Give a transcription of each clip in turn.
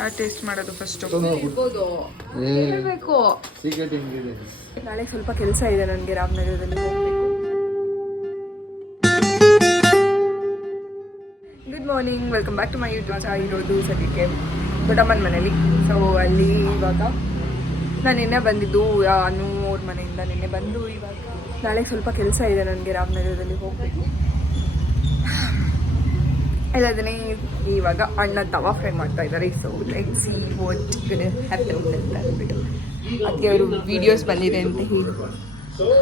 ಯಾವ ಟೇಸ್ಟ್ ಮಾಡೋದು ಫಸ್ಟ್ ಇರ್ಬೋದು ಹೇಳ್ಬೇಕು. ನಾಳೆ ಸ್ವಲ್ಪ ಕೆಲಸ ಇದೆ ನನಗೆ ರಾಮನಗರದಲ್ಲಿ ಹೋಗ್ಬೇಕು. Good morning, welcome back to my YouTube channel. ಇರೋದು ಸದ್ಯಕ್ಕೆ ದೊಡ್ಡಮ್ಮನ ಮನೇಲಿ. ಸೊ ಅಲ್ಲಿ ಇವಾಗ ನಾನು ನಿನ್ನೆ ಬಂದಿದ್ದು ಅನು ಅವ್ರ ಮನೆಯಿಂದ. ನಿನ್ನೆ ಬಂದು ಇವಾಗ ನಾಳೆ ಸ್ವಲ್ಪ ಕೆಲಸ ಇದೆ ನನಗೆ ರಾಮನಗರದಲ್ಲಿ ಹೋಗಬೇಕು. ಎಲ್ಲದನ್ನೇ ಇವಾಗ ಅಣ್ಣ ತವಾ ಫ್ರೈ ಮಾಡ್ತಾ ಇದ್ದಾರೆ. So let see what happen ಅಂತ ಅಂದ್ಬಿಟ್ಟು ಅದಕ್ಕೆ ಅವರು ವಿಡಿಯೋಸ್ ಬಂದಿದೆ ಅಂತ ಹೇಳಿ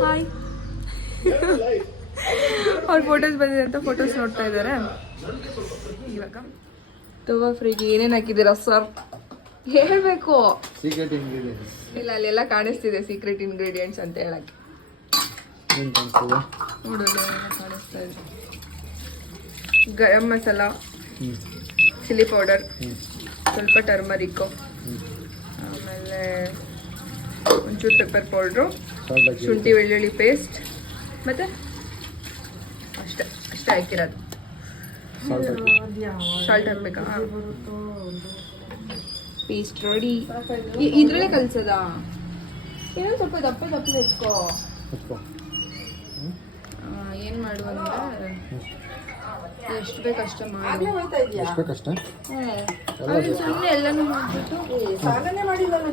ಹಾಯ್ ಅವ್ರ ಫೋಟೋಸ್ ಬಂದಿದೆ ಅಂತ ಫೋಟೋಸ್ ನೋಡ್ತಾ ಇದ್ದಾರೆ. ಇವಾಗ ತವಾ ಫ್ರೈಗೆ ಏನೇನು ಹಾಕಿದ್ದೀರಾ ಸರ್ ಹೇಳಬೇಕು. ಇಲ್ಲ ಅಲ್ಲೆಲ್ಲ ಕಾಣಿಸ್ತಿದೆ ಸೀಕ್ರೆಟ್ ಇಂಗ್ರೀಡಿಯೆಂಟ್ಸ್ ಅಂತ ಹೇಳಕ್ಕೆ. ನೋಡೋದು ಕಾಣಿಸ್ತಾ ಇದೆ. ಗರಂ ಮಸಾಲ, ಚಿಲ್ಲಿ ಪೌಡರ್, ಸ್ವಲ್ಪ ಟರ್ಮರಿಕ್ಕು, ಆಮೇಲೆ ಒಂಚೂರು ಪೆಪ್ಪರ್ ಪೌಡ್ರು, ಶುಂಠಿ ಬೆಳ್ಳುಳ್ಳಿ ಪೇಸ್ಟ್, ಮತ್ತು ಅಷ್ಟೇ ಹಾಕಿರೋದು. ಸಾಲ್ಟ್ ಹಾಕ್ಬೇಕಾ? Paste ready. ಇದರಲ್ಲೇ ಕಲಿಸೋದಾ? ಇನ್ನೊಂದು ಸ್ವಲ್ಪ ದಪ್ಪ ಎತ್ಕೋ. ಏನು ಮಾಡುವ ಅಂದರೆ ಎಷ್ಟು ಬೇಕು ಅಷ್ಟೇ ಮಾಡಿ. ಸುಮ್ಮನೆ ಎಲ್ಲನೂ ಮಾಡ್ಬಿಟ್ಟು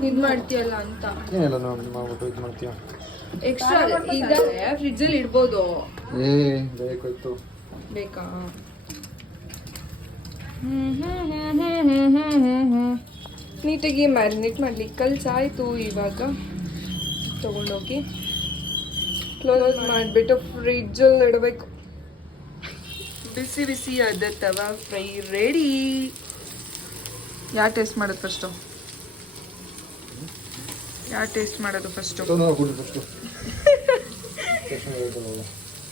ಇದು ಮಾಡ್ತೀಯಲ್ಲ ಅಂತ. ಎಕ್ಸ್ಟ್ರಾ ಇದಾವೆ ಫ್ರಿಡ್ಜಲ್ಲಿ ಇಡ್ಬೋದು. ಬೇಕಾ? ನೀಟಾಗಿ ಮ್ಯಾರಿನೇಟ್ ಮಾಡ್ಲಿಕ್ಕೆ ಕಲ್ಸಾಯ್ತು. ಇವಾಗ ತಗೊಂಡೋಗಿ ಕ್ಲೋಸ್ ಮಾಡಿಬಿಟ್ಟು ಫ್ರಿಡ್ಜಲ್ಲಿ ಇಡಬೇಕು. ಬಿಸಿ ಬಿಸಿ ಅದ ತವಾ ಫ್ರೈ ರೆಡಿ. ಯಾವ ಟೇಸ್ಟ್ ಮಾಡೋದು ಫಸ್ಟು?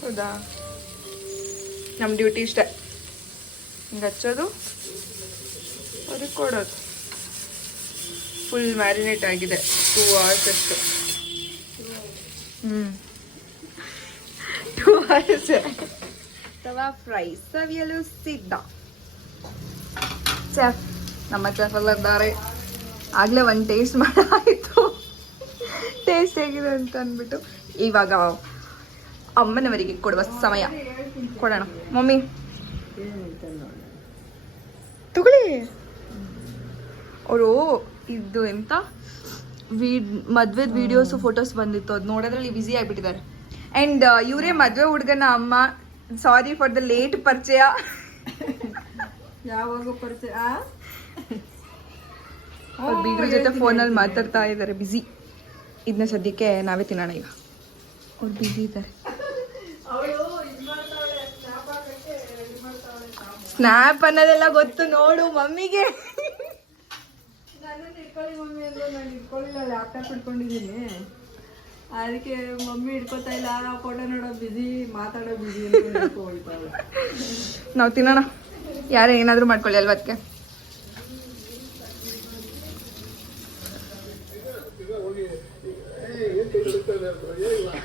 ಹೌದಾ? ನಮ್ಮ ಡ್ಯೂಟಿ ಇಷ್ಟೇ, ಹಿಂಗೆ ಹಚ್ಚೋದು, ಅವ್ರಿಗೆ ಕೊಡೋದು. ಫುಲ್ ಮ್ಯಾರಿನೇಟ್ ಆಗಿದೆ 2 hours ಅಷ್ಟು. 2 hours ತವಾ ಫ್ರೈ ಸವಿಯಲು ಸಿದ್ಧ. ಚೆಫ್ ನಮ್ಮ ಚೆಫ್ ಎಲ್ಲ ಇದ್ದಾರೆ. ಆಗಲೇ ಒಂದು ಟೇಸ್ಟ್ ಮಾಡಾಯಿತು, ಟೇಸ್ಟ್ ಹೇಗಿದೆ ಅಂತ ಅಂದ್ಬಿಟ್ಟು ಇವಾಗ ಅಮ್ಮನವರಿಗೆ ಕೊಡುವ ಸಮಯ. ಕೊಡೋಣ ಮಮ್ಮಿ, ತಗೊಳ್ಳಿ. ಅವರು ಇದು ಎಂತ ಮದುವೆ ವಿಡಿಯೋಸು ಫೋಟೋಸ್ ಬಂದಿತ್ತು, ಅದು ನೋಡೋದ್ರಲ್ಲಿ ಬ್ಯುಸಿ ಆಗಿಬಿಟ್ಟಿದ್ದಾರೆ. ಆ್ಯಂಡ್ ಇವರೇ ಮದುವೆ ಹುಡುಗನ ಅಮ್ಮ. ಸಾರಿ ಫಾರ್ ದ ಲೇಟ್ ಪರಿಚಯ. ಯಾವಾಗ ಪರಿಚಯ? ಅವ್ರು ಬೀಗ್ರ ಜೊತೆ ಫೋನಲ್ಲಿ ಮಾತಾಡ್ತಾ ಇದ್ದಾರೆ, ಬ್ಯುಸಿ. ಇದನ್ನ ಸದ್ಯಕ್ಕೆ ನಾವೇ ತಿನ್ನೋಣ ಈಗ. ಅವ್ರು ಬ್ಯುಸಿ ಇದ್ದಾರೆ. ಸ್ನ್ಯಾಪ್ ಅನ್ನೋದೆಲ್ಲ ಗೊತ್ತು ನೋಡು ಮಮ್ಮಿಗೆ. ನನ್ನನ್ನು ಇಟ್ಕೊಳ್ಳಿ ಮಮ್ಮಿ ಅಂದ್ರೆ ನಾನು ಇಟ್ಕೊಳ್ಳಿಲ್ಲ, ಲ್ಯಾಪ್ಟಾಪ್ ಇಟ್ಕೊಂಡಿದ್ದೀನಿ. ಅದಕ್ಕೆ ಮಮ್ಮಿ ಹಿಡ್ಕೋತಾ ಇಲ್ಲ, ಫೋಟೋ ನೋಡೋ ಬಿಸಿ, ಮಾತಾಡೋ ಬಿಸಿ ಅಂತ ಹೋಗ್ತಾಳೆ. ನಾವು ತಿನ್ನೋಣ, ಯಾರೇ ಏನಾದರೂ ಮಾಡ್ಕೊಳ್ಳಿ ಅಲ್ವ ಅದಕ್ಕೆ.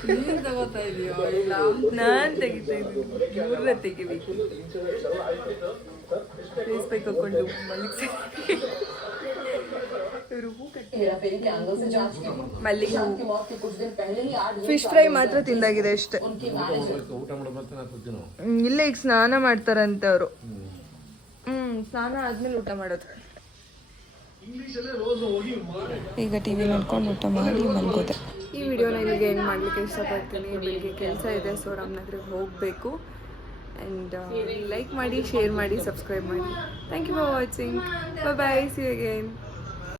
ನೀನು ತಗೋತಾ ಇದೀಯೋ ಇಲ್ಲ? ನಾನು ತೆಗಿತಾ ಇದ್ದೀನಿ, ಇವ್ರನ್ನ ತೆಗಿಬೇಕು. ಫೇಸ್ ಪೈಕ್ ಹಾಕೊಂಡು ಮಲ್ಲಿಗೆ ಫಿಶ್ ಫ್ರೈ ಮಾತ್ರ ತಿಂದಾಗಿದೆ ಅಷ್ಟೇ. ಇಲ್ಲ, ಈಗ ಸ್ನಾನ ಮಾಡ್ತಾರಂತೆ ಅವರು. ಸ್ನಾನ ಆದ್ಮೇಲೆ ಊಟ ಮಾಡೋದು. ಈಗ ಟಿವಿ ನೋಡ್ಕೊಂಡು ಊಟ ಮಾಡಿ ಮಲ್ಗೋದೆ. ಈ ವಿಡಿಯೋನ ಇಲ್ಲಿಗೆ ಏನು ಮಾಡಲಿಕ್ಕೆ ಇಷ್ಟಪಡ್ತೀನಿ. ಬೆಳಿಗ್ಗೆ ಕೆಲಸ ಇದೆ, ಸೊ ರಾಮನಗರಕ್ಕೆ ಹೋಗಬೇಕು. ಆ್ಯಂಡ್ ಲೈಕ್ ಮಾಡಿ, ಶೇರ್ ಮಾಡಿ, ಸಬ್ಸ್ಕ್ರೈಬ್ ಮಾಡಿ. Thank you for watching. Bye, see you again.